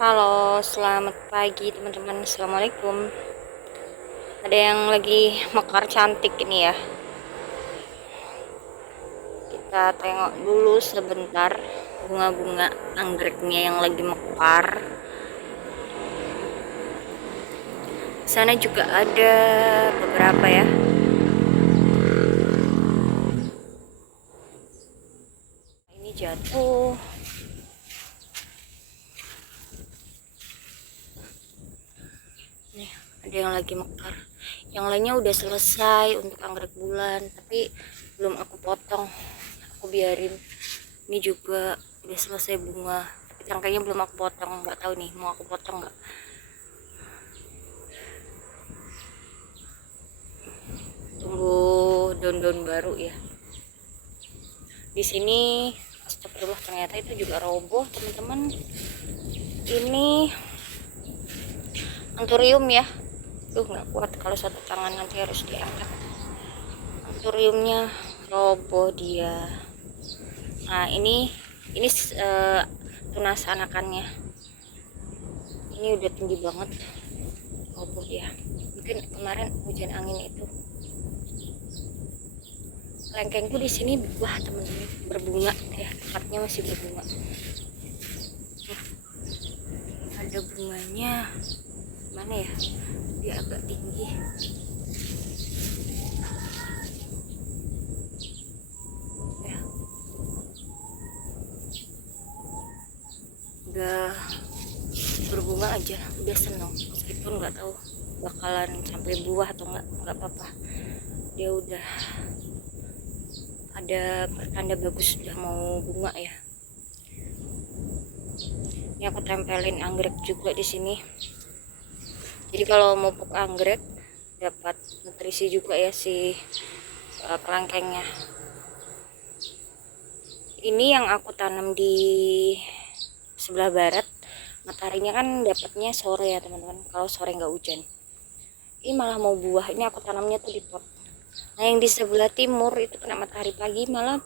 Halo, selamat pagi teman-teman. Assalamualaikum. Ada yang lagi mekar cantik ini ya. Kita tengok dulu sebentar bunga-bunga anggreknya yang lagi mekar. Sana juga ada beberapa ya. Ini jatuh. Nih, ada yang lagi mekar. Yang lainnya udah selesai untuk anggrek bulan, tapi belum aku potong. Aku biarin. Ini juga udah selesai bunga, tapi tangkainya belum aku potong. Nggak tahu nih mau aku potong nggak. Tunggu daun-daun baru ya. Di sini astagfirullah, ternyata itu juga roboh teman-teman. Ini anthurium ya. Nggak kuat kalau satu tangan, nanti harus diangkat. Anthuriumnya roboh dia. Nah ini tunas anakannya. Ini udah tinggi banget, roboh dia. Mungkin kemarin hujan angin itu. Lengkengku di sini wah teman-teman berbunga ya, tepatnya masih berbunga. Ada bunganya, mana ya? Dia agak tinggi. Ya. Udah berbunga aja, udah seneng. Meskipun nggak tahu bakalan sampai buah atau nggak apa-apa. Dia udah ada pertanda bagus, sudah mau bunga ya. Ini aku tempelin anggrek juga di sini. Jadi kalau mau pupuk anggrek dapat nutrisi juga ya si kelangkengnya. Ini yang aku tanam di sebelah barat. Mataharinya kan dapatnya sore ya teman-teman. Kalau sore nggak hujan. Ini malah mau buah. Ini aku tanamnya tuh di pot. Nah yang di sebelah timur itu kena matahari pagi malah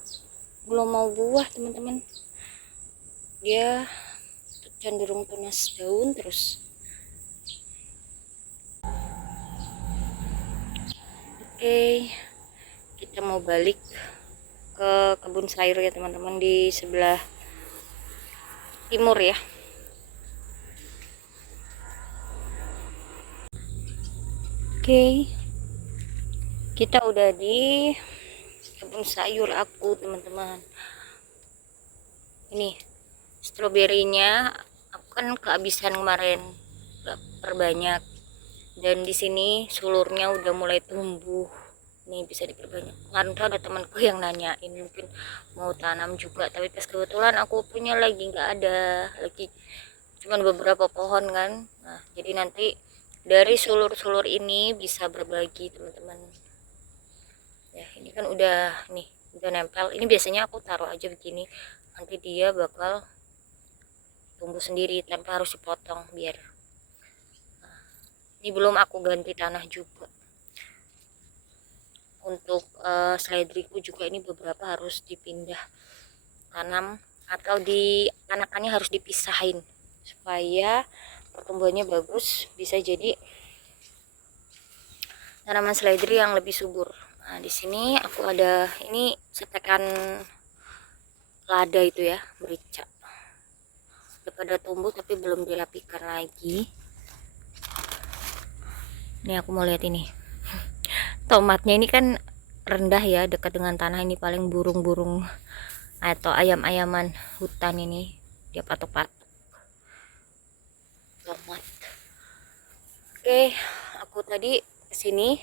belum mau buah teman-teman. Dia cenderung tunas daun terus. Oke, kita mau balik ke kebun sayur ya teman-teman di sebelah timur ya. Oke, kita udah di kebun sayur aku teman-teman. Ini stroberinya aku kan kehabisan kemarin, gak perbanyak. Dan di sini sulurnya udah mulai tumbuh. Nih bisa diperbanyak. Kemarin tuh ada temanku yang nanyain mungkin mau tanam juga, tapi pas kebetulan aku punya lagi nggak ada, lagi cuman beberapa pohon kan. Nah jadi nanti dari sulur-sulur ini bisa berbagi teman-teman. Ya ini kan udah nempel. Ini biasanya aku taruh aja begini, nanti dia bakal tumbuh sendiri tanpa harus dipotong biar. Ini belum aku ganti tanah juga. Untuk seledriku juga ini beberapa harus dipindah tanam atau di anakannya harus dipisahin supaya pertumbuhannya bagus, bisa jadi tanaman seledri yang lebih subur. Nah di sini aku ada ini setekan lada itu ya, merica udah pada tumbuh tapi belum dirapikan lagi. Ini aku mau lihat ini tomatnya, ini kan rendah ya, dekat dengan tanah. Ini paling burung-burung atau ayam-ayaman hutan ini dia patok-patok tomat. Oke, aku tadi kesini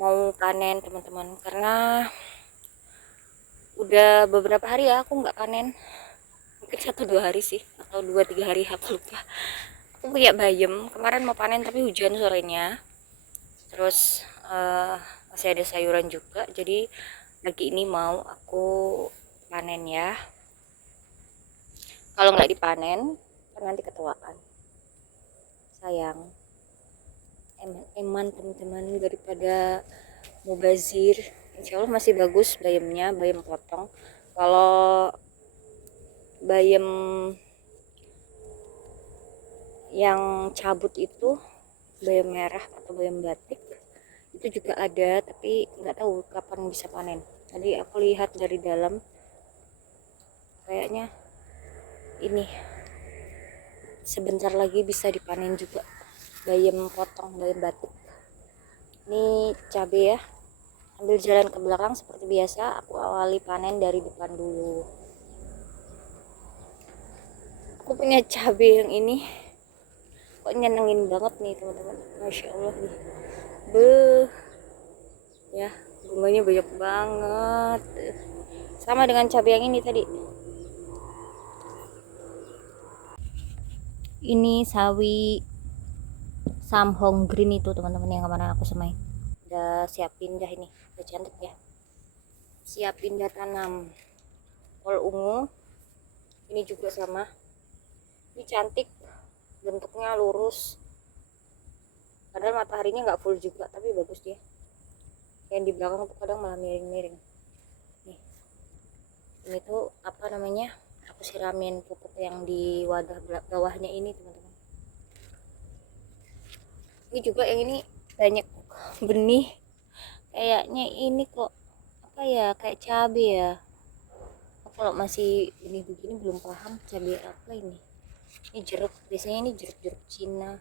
mau panen teman-teman, karena udah beberapa hari ya aku nggak panen, mungkin 1-2 hari sih, atau 2-3 hari, aku lupa. Aku punya bayam, kemarin mau panen tapi hujan sorenya. Terus masih ada sayuran juga, jadi lagi ini mau aku panen ya. Kalau nggak dipanen kan nanti ketuaan, sayang. Eman teman-teman, daripada mubazir. Insya Allah masih bagus bayamnya, bayam potong. Kalau bayam yang cabut itu bayam merah atau bayam batik itu juga ada, tapi nggak tahu kapan bisa panen. Tadi aku lihat dari dalam kayaknya ini sebentar lagi bisa dipanen juga bayam potong, bayam batik. Ini cabai ya, ambil jalan ke belakang seperti biasa. Aku awali panen dari depan dulu. Aku punya cabai yang ini kok nyenengin banget nih teman-teman, masya Allah nih. Ya, bunganya banyak banget, sama dengan cabai yang ini tadi. Ini sawi samhong green itu teman-teman, yang kemarin aku semai. Udah siap pindah, ini udah cantik ya, siap pindah tanam. Kol ungu ini juga sama, ini cantik, bentuknya lurus, padahal mataharinya nggak full juga, tapi bagus dia. Yang di belakang tuh kadang malah miring-miring. Nih, ini tuh apa namanya, aku siramin pupuk yang di wadah bawahnya ini teman-teman. Ini juga yang ini banyak benih, kayaknya ini kok apa ya, kayak cabai ya. Aku kalau masih benih begini belum paham cabai apa ini. Ini jeruk, biasanya ini jeruk-jeruk Cina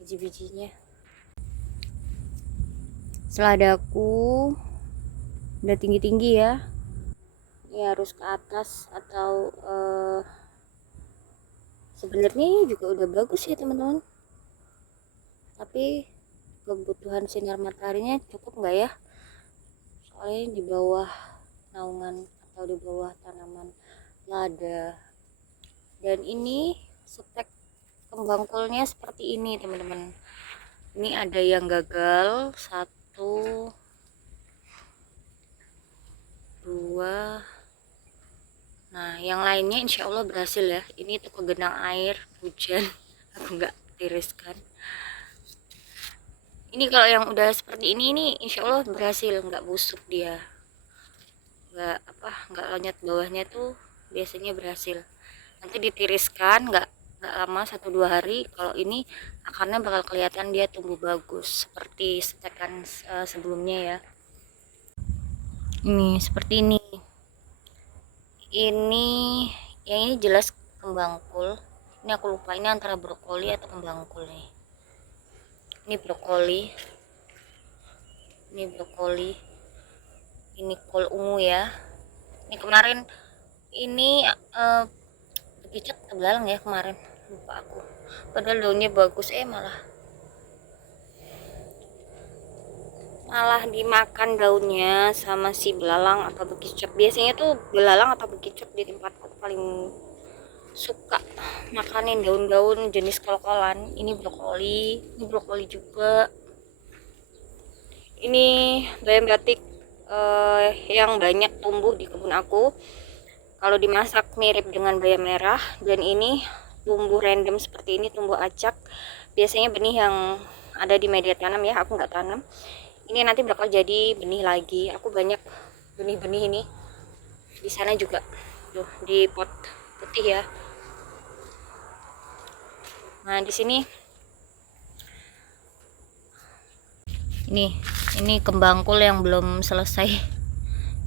biji-bijinya. Seladaku udah tinggi-tinggi ya, ini harus ke atas atau sebenarnya ini juga udah bagus ya teman-teman, tapi kebutuhan sinar mataharinya cukup nggak ya, soalnya di bawah naungan atau di bawah tanaman lada. Dan ini stek kembang kolnya seperti ini teman-teman. Ini ada yang gagal, 1, 2. Nah yang lainnya insya Allah berhasil ya. Ini tuh kegenang air hujan, aku nggak tiriskan. Ini kalau yang udah seperti ini insya Allah berhasil, nggak busuk dia, nggak lonyot bawahnya tuh, biasanya berhasil. Nanti ditiriskan, nggak lama 1-2 hari. Kalau ini akarnya bakal kelihatan dia tumbuh bagus seperti setekan sebelumnya ya. Ini seperti ini. Ini yang ini jelas kembang kol. Ini aku lupa ini antara brokoli atau kembang kol nih. Ini brokoli. Ini brokoli. Ini kol ungu ya. Ini kemarin ini bekicot kebelalang ya kemarin, lupa aku. Padahal daunnya bagus, malah dimakan daunnya sama si belalang atau bekicot. Biasanya tuh belalang atau bekicot di tempatku paling suka makanin daun-daun jenis kol-kolan. Ini brokoli juga. Ini bayam batik yang banyak tumbuh di kebun aku. Kalau dimasak mirip dengan bayam merah, dan ini tumbuh random seperti ini, tumbuh acak. Biasanya benih yang ada di media tanam ya, aku nggak tanam. Ini nanti bakal jadi benih lagi. Aku banyak benih-benih ini. Di sana juga, tuh di pot putih ya. Nah di sini, ini kembang kol yang belum selesai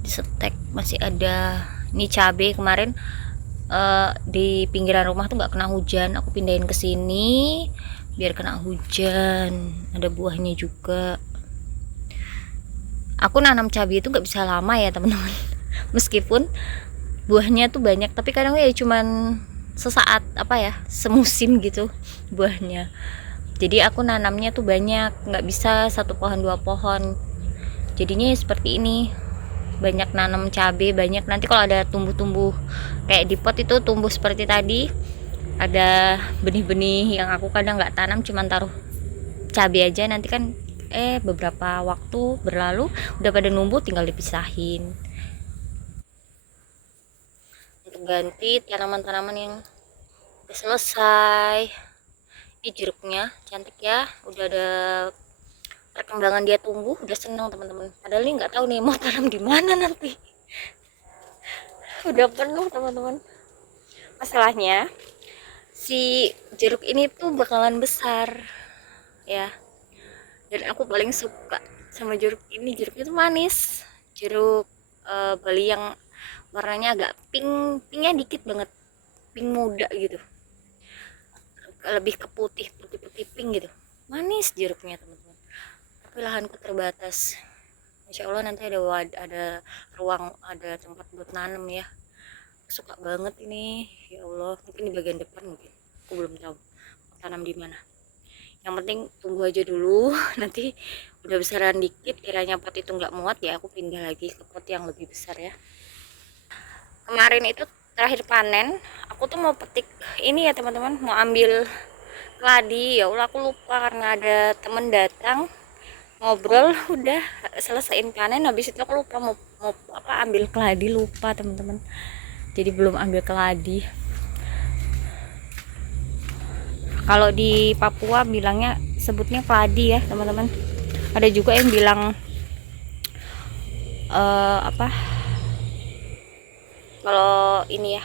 disetek, masih ada. Ini cabai kemarin di pinggiran rumah tuh nggak kena hujan, aku pindahin ke sini biar kena hujan. Ada buahnya juga. Aku nanam cabai itu nggak bisa lama ya teman-teman. Meskipun buahnya tuh banyak, tapi kadang ya cuman sesaat, semusim gitu buahnya. Jadi aku nanamnya tuh banyak, nggak bisa 1 pohon 2 pohon. Jadinya ya seperti ini, banyak nanam cabai, banyak. Nanti kalau ada tumbuh-tumbuh kayak di pot itu tumbuh seperti tadi, ada benih-benih yang aku kadang nggak tanam, cuman taruh cabai aja. Nanti kan beberapa waktu berlalu udah pada numbuh, tinggal dipisahin untuk ganti tanaman-tanaman yang udah selesai. Ini jeruknya cantik ya, udah ada perkembangan dia tumbuh, udah seneng teman-teman. Padahal ini nggak tahu nih mau tanam di mana nanti. Udah penuh teman-teman. Masalahnya si jeruk ini tuh bakalan besar ya, dan aku paling suka sama jeruk ini. Jeruknya tuh manis, jeruk Bali yang warnanya agak pink, pinknya dikit banget, pink muda gitu, lebih ke putih putih putih pink gitu. Manis jeruknya teman-teman, tapi lahanku terbatas. Insya Allah nanti ada ruang, ada tempat buat nanam ya. Suka banget ini, ya Allah. Mungkin di bagian depan, mungkin aku belum tahu mau tanam di mana. Yang penting tunggu aja dulu. Nanti udah besaran dikit, kiranya pot itu nggak muat ya, aku pindah lagi ke pot yang lebih besar ya. Kemarin itu terakhir panen, aku tuh mau petik ini ya teman-teman, mau ambil keladi. Ya Allah, aku lupa karena ada temen datang, ngobrol, udah selesaiin panen. Habis itu aku lupa mau apa, ambil keladi, lupa teman-teman, jadi belum ambil keladi. Kalau di Papua bilangnya, sebutnya keladi ya teman-teman. Ada juga yang bilang apa, kalau ini ya,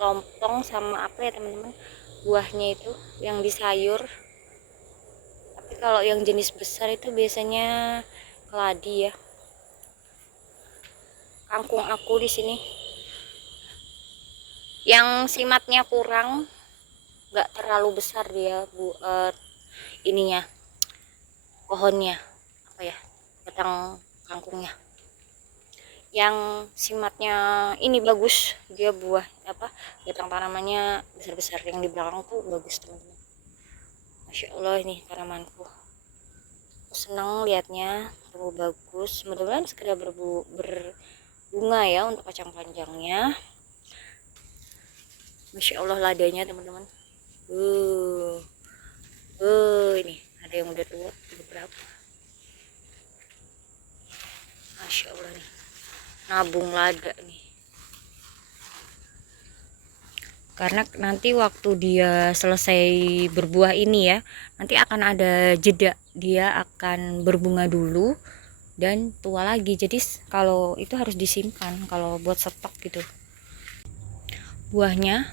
lompong sama apa ya teman-teman, buahnya itu yang di sayur. Tapi kalau yang jenis besar itu biasanya keladi ya. Kangkung aku di sini yang simatnya kurang, nggak terlalu besar dia ininya, pohonnya apa ya, batang kangkungnya. Yang simatnya ini bagus, dia buah apa, batang tanamannya besar-besar. Yang di belakang tuh bagus teman-teman. Masya Allah, ini tanamanku, aku senang liatnya tumbuh bagus. Mudah-mudahan segera berbunga ya untuk kacang panjangnya. Masya Allah ladanya teman-teman. Ini ada yang udah tua beberapa. Masya Allah nih, nabung lada nih. Karena nanti waktu dia selesai berbuah ini ya, nanti akan ada jeda, dia akan berbunga dulu dan tua lagi. Jadi kalau itu harus disimpan kalau buat stok gitu. Buahnya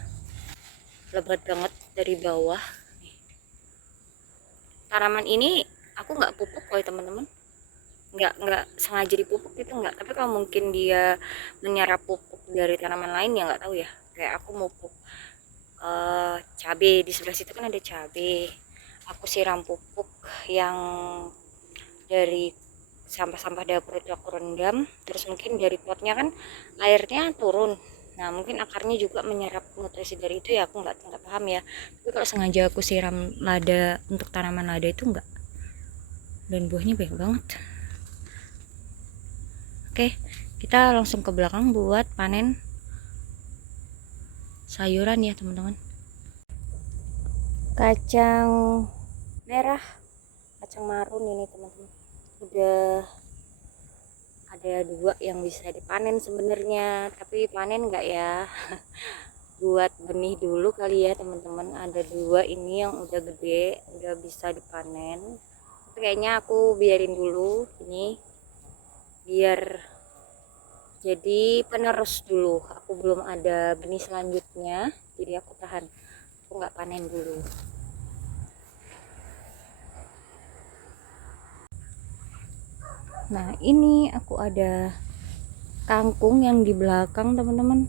lebat banget dari bawah. Tanaman ini aku nggak pupuk loh teman-teman, nggak sengaja dipupuk itu nggak. Tapi kalau mungkin dia menyerap pupuk dari tanaman lain ya nggak tahu ya. Kayak aku mau pupuk cabe, di sebelah situ kan ada cabe, aku siram pupuk yang dari sampah-sampah dapur itu aku rendam. Terus mungkin dari potnya kan airnya turun, nah mungkin akarnya juga menyerap nutrisi dari itu ya, aku nggak paham ya. Tapi kalau sengaja aku siram lada untuk tanaman lada itu enggak, dan buahnya banyak banget. Oke, kita langsung ke belakang buat panen sayuran ya teman-teman. Kacang merah, kacang marun ini teman-teman, udah ada 2 yang bisa dipanen sebenarnya, tapi panen enggak ya. Buat benih dulu kali ya teman-teman. Ada 2 ini yang udah gede, udah bisa dipanen, tapi kayaknya aku biarin dulu ini biar jadi penerus dulu. Aku belum ada benih selanjutnya, jadi aku tahan, aku nggak panen dulu. Nah ini aku ada kangkung yang di belakang teman-teman.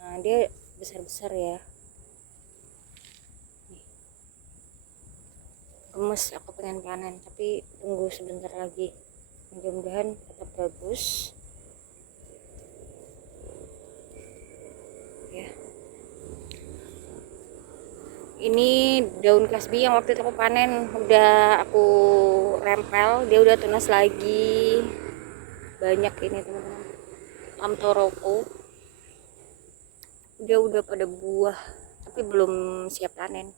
Nah dia besar-besar ya, gemes, aku pengen panen tapi tunggu sebentar lagi, mudah-mudahan tetap bagus ya. Ini daun kasbi yang waktu itu aku panen, udah aku rempel, dia udah tunas lagi. Banyak ini teman-teman, amtoroko dia udah pada buah tapi belum siap panen.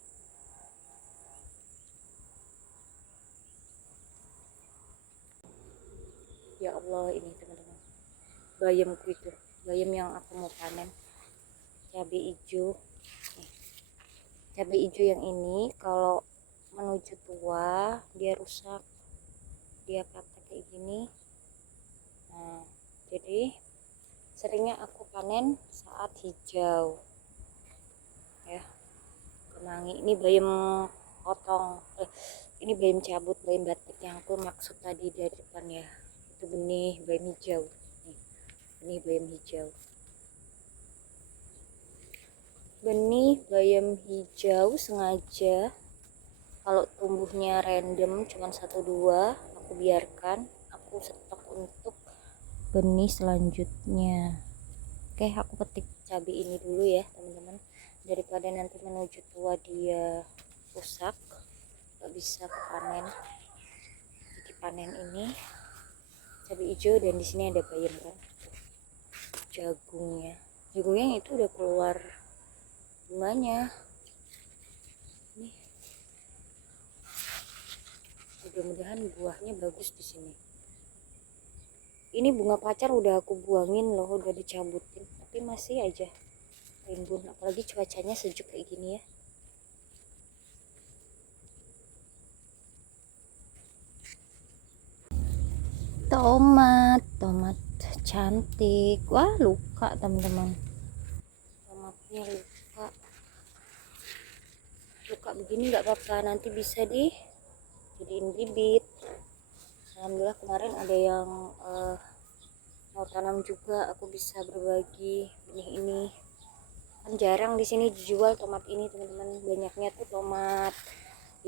Ya Allah, ini teman-teman, bayamku itu, bayam yang aku mau panen, cabai hijau. Cabai hijau yang ini kalau menuju tua dia rusak, dia patah kayak gini. Nah jadi seringnya aku panen saat hijau. ya. Kemangi ini bayam potong, ini bayam cabut, bayam batik yang aku maksud tadi dari depan ya. Itu benih bayam hijau nih, benih bayam hijau. Benih bayam hijau sengaja kalau tumbuhnya random cuma 1-2 aku biarkan, aku stok untuk benih selanjutnya. Oke, aku petik cabai ini dulu ya teman-teman, daripada nanti menuju tua dia rusak gak bisa panen. Jadi panen ini cabai hijau, dan di sini ada bayam kan, jagungnya yang itu udah keluar bunganya nih. Mudah-mudahan buahnya bagus di sini. Ini bunga pacar udah aku buangin loh, udah dicabutin, tapi masih aja rimbun, apalagi cuacanya sejuk kayak gini ya. Tomat cantik. Wah, luka teman-teman, tomatnya luka begini nggak apa-apa, nanti bisa dijadiin bibit. Alhamdulillah kemarin ada yang mau tanam juga, aku bisa berbagi benih ini. Kan jarang di sini dijual tomat ini teman-teman, banyaknya tuh tomat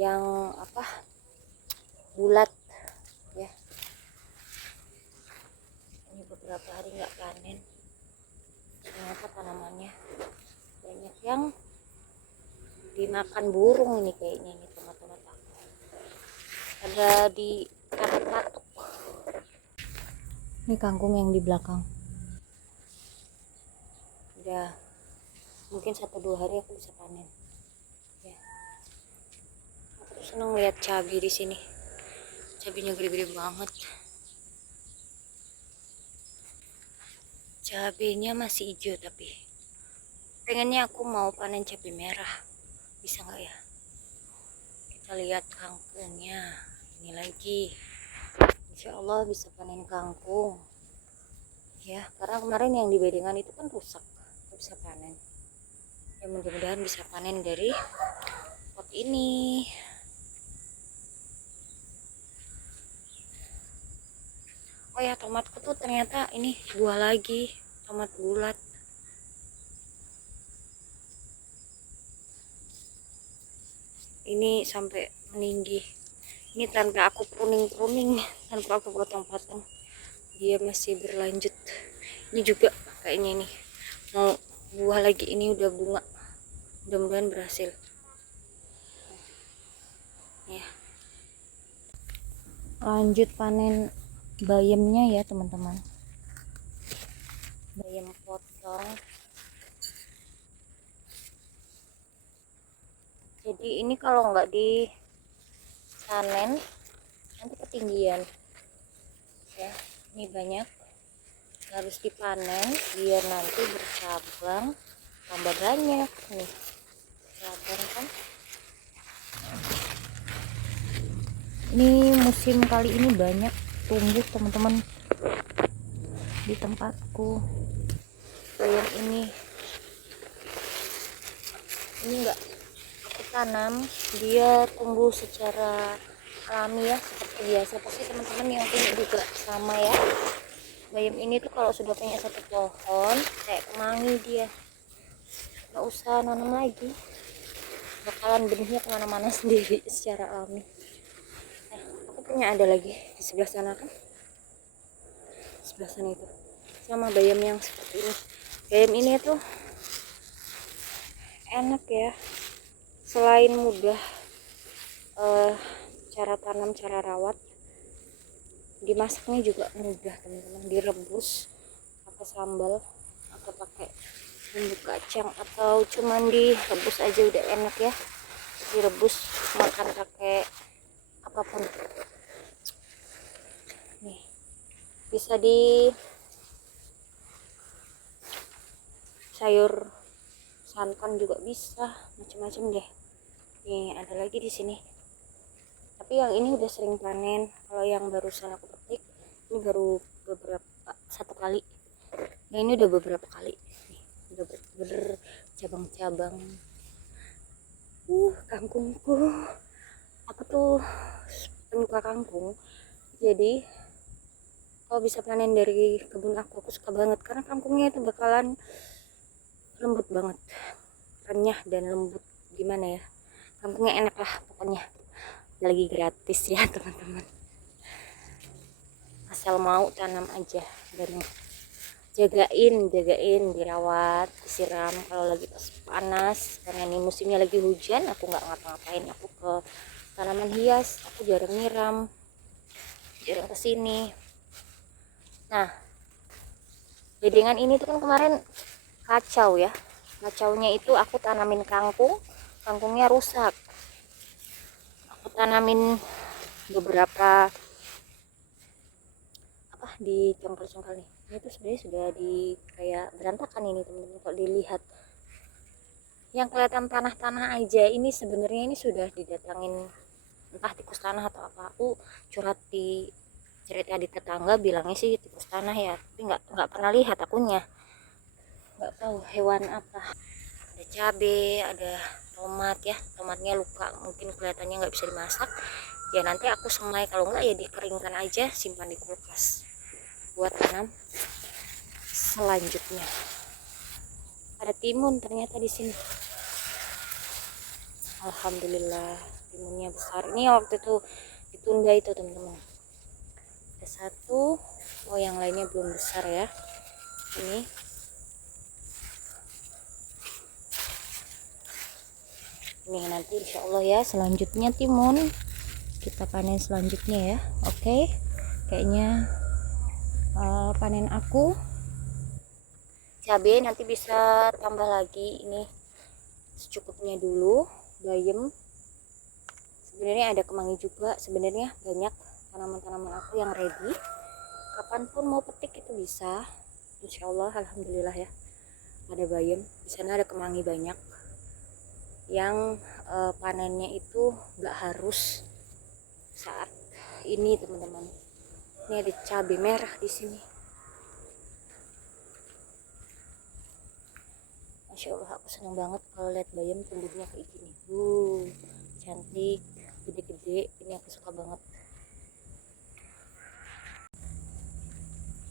yang apa, bulat ya. Ini beberapa hari nggak panen, ternyata tanamannya banyak yang dimakan burung ini kayaknya. Ini tomat-tomat aku ada di patok. Ini kangkung yang di belakang, udah mungkin 1-2 hari aku bisa panen ya. Aku seneng lihat cabai di sini, cabainya gede-gede banget. Cabainya masih hijau, tapi pengennya aku mau panen cabai merah, bisa nggak ya? Kita lihat kangkungnya ini lagi, insya Allah bisa panen kangkung ya, karena kemarin yang di bedengan itu kan rusak, nggak bisa panen ya. Mudah-mudahan bisa panen dari pot ini. Oh ya, tomatku tuh ternyata ini buah lagi, tomat bulat. Ini sampai meninggi, ini tanpa aku pruning, tanpa aku potong-potong, dia masih berlanjut. Ini juga kayaknya nih mau buah lagi, ini udah bunga, mudah-mudahan berhasil ya. Lanjut panen bayamnya ya teman-teman, bayam potong. Jadi ini kalau nggak dipanen nanti ketinggian ya. Ini banyak, harus dipanen biar nanti bercabang tambah banyak nih cabang kan. Ini musim kali ini banyak tumbuh teman-teman di tempatku. Bayam ini enggak aku tanam, dia tumbuh secara alami ya, seperti biasa. Pasti teman-teman yang punya juga sama ya. Bayam ini tuh kalau sudah punya satu pohon kayak kemangi, dia nggak usah nanam lagi, bakalan benihnya kemana-mana sendiri secara alami. Aku punya ada lagi di sebelah sana kan, sebelah sana itu sama bayam yang seperti ini. Bayam ini tuh enak ya, selain mudah cara tanam, cara rawat, dimasaknya juga mudah teman-teman. Direbus pakai sambal atau pakai bumbu kacang, atau cuman direbus aja udah enak ya. Direbus makan pakai apapun nih, bisa di sayur santan juga bisa, macam-macam deh. Nih ada lagi di sini, tapi yang ini udah sering panen. Kalau yang barusan aku petik ini baru satu kali, nah ini udah beberapa kali nih, udah bercabang-cabang. Kangkungku, aku tuh penyuka kangkung, jadi kalau bisa panen dari kebun aku suka banget karena kangkungnya itu bakalan lembut banget, renyah dan lembut. Gimana ya, kangkungnya enak lah pokoknya, lagi gratis ya teman-teman, asal mau tanam aja dan jagain dirawat, disiram kalau lagi pas panas. Karena ini musimnya lagi hujan, aku nggak ngapa-ngapain, aku ke tanaman hias, aku jarang nyiram, jarang kesini. Nah, bedengan ini tuh kan kemarin kacau ya, kacaunya itu aku tanamin kangkungnya rusak. Aku tanamin beberapa di congkal-congkal nih, ini tuh sebenarnya sudah di kayak berantakan ini teman-teman. Kalau dilihat yang kelihatan tanah-tanah aja, ini sebenarnya ini sudah didatangin entah tikus tanah atau apa. Aku curhat di cerita di tetangga, bilangnya sih tikus tanah ya, tapi nggak pernah lihat akunya, nggak tahu hewan apa. Ada cabe, ada tomat ya, tomatnya luka, mungkin kelihatannya nggak bisa dimasak ya. Nanti aku semai, kalau nggak ya dikeringkan aja, simpan di kulkas buat tanam selanjutnya. Ada timun ternyata di sini, alhamdulillah timunnya besar. Ini waktu itu ditunda itu teman-teman, ada satu. Oh, yang lainnya belum besar ya. Ini nanti insya Allah ya, selanjutnya timun kita panen selanjutnya ya. Oke, kayaknya panen aku cabai nanti bisa tambah lagi, ini secukupnya dulu. Bayam, sebenarnya ada kemangi juga, sebenarnya banyak tanaman-tanaman aku yang ready, kapanpun mau petik itu bisa, insya Allah. Alhamdulillah ya, ada bayam di sana, ada kemangi banyak yang panennya itu nggak harus saat ini teman-teman. Ini ada cabai merah di sini, masya Allah. Aku seneng banget kalau lihat bayam tumbuhnya kayak gini, cantik, gede-gede. Ini aku suka banget.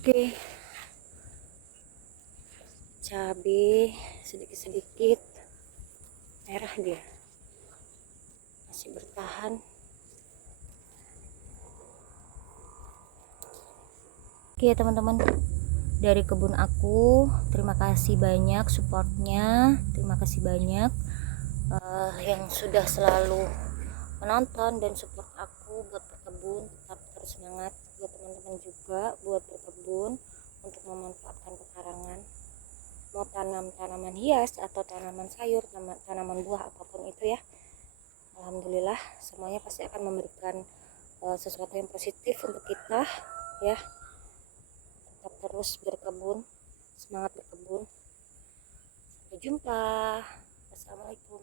Oke, cabai sedikit-sedikit merah, dia masih bertahan. Oke teman-teman, dari kebun aku, terima kasih banyak supportnya, terima kasih banyak yang sudah selalu menonton dan support aku buat berkebun. Tetap terus semangat buat teman-teman juga buat berkebun untuk memanfaatkan pekarangan, mau tanam tanaman hias atau tanaman sayur, tanaman buah, apapun itu ya. Alhamdulillah semuanya pasti akan memberikan sesuatu yang positif untuk kita ya. Tetap terus berkebun, semangat berkebun. Sampai jumpa, assalamualaikum.